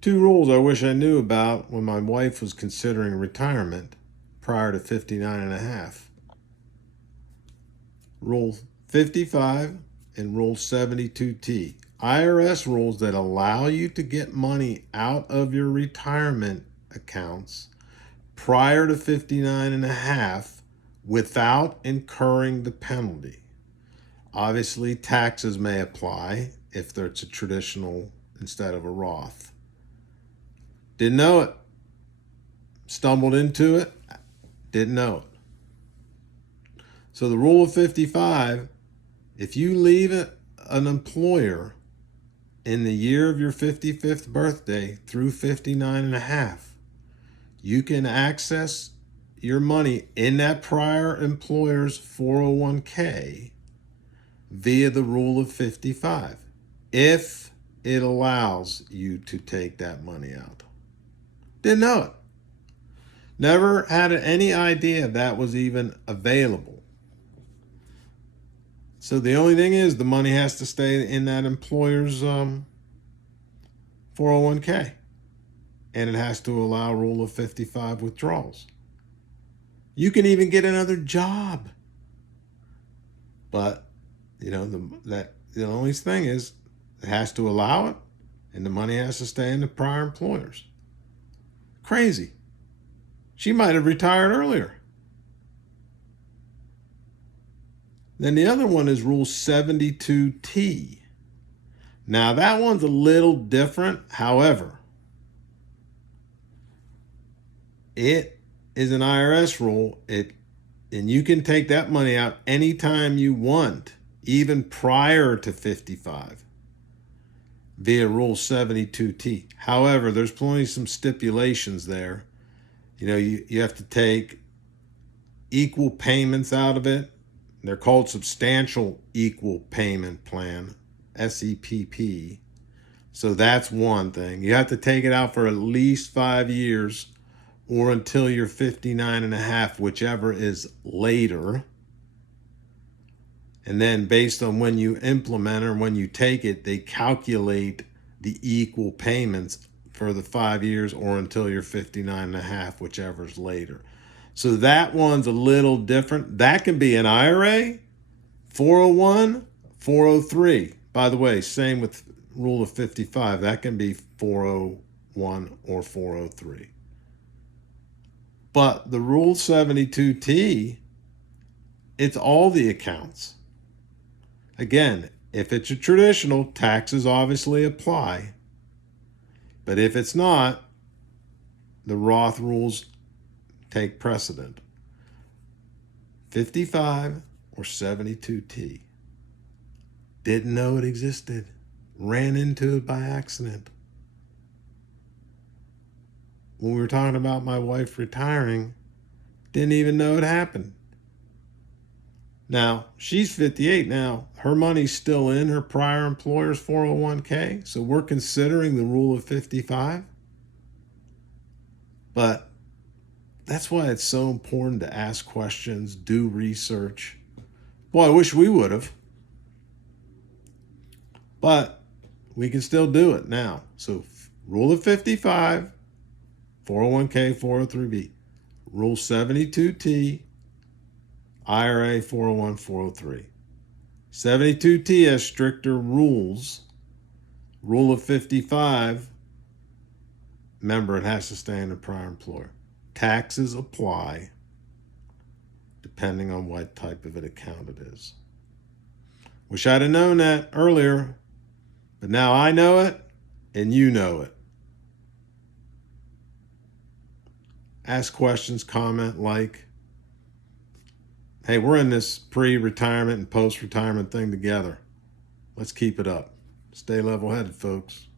Two rules I wish I knew about when my wife was considering retirement prior to 59 and a half. Rule 55 and Rule 72T. IRS rules that allow you to get money out of your retirement accounts prior to 59 and a half without incurring the penalty. Obviously, taxes may apply if it's a traditional instead of a Roth. Didn't know it. Stumbled into it. Didn't know it. So the rule of 55, if you leave an employer in the year of your 55th birthday through 59 and a half, you can access your money in that prior employer's 401k via the rule of 55 if it allows you to take that money out. Didn't know it. Never had any idea that was even available. So the only thing is the money has to stay in that employer's 401k. And it has to allow rule of 55 withdrawals. You can even get another job. But, the only thing is it has to allow it and the money has to stay in the prior employers. Crazy. She might have retired earlier. Then the other one is Rule 72T. Now that one's a little different. However, it is an IRS rule. And you can take that money out anytime you want, even prior to 55, via Rule 72T. However, there's plenty some stipulations there. You have to take equal payments out of it. They're called substantial equal payment plan, SEPP. So that's one thing. You have to take it out for at least 5 years or until you're 59 and a half, whichever is later. And then based on when you implement or when you take it, they calculate the equal payments for the 5 years or until you're 59 and a half, whichever is later. So that one's a little different. That can be an IRA, 401, 403. By the way, same with rule of 55. That can be 401 or 403. But the Rule 72T, it's all the accounts. Again, if it's a traditional, taxes obviously apply. But if it's not, the Roth rules take precedent. 55 or 72T. Didn't know it existed. Ran into it by accident. When we were talking about my wife retiring, didn't even know it happened. Now, she's 58 now. Her money's still in her prior employer's 401k, so we're considering the rule of 55. But that's why it's so important to ask questions, do research. Boy, I wish we would have. But we can still do it now. So rule of 55, 401k, 403b. Rule 72T, IRA, 401, 403. 72T has stricter rules. Rule of 55, remember, it has to stay in the prior employer. Taxes apply depending on what type of an account it is. Wish I'd have known that earlier, but now I know it and you know it. Ask questions, comment, like. Hey, we're in this pre-retirement and post-retirement thing together. Let's keep it up. Stay level-headed, folks.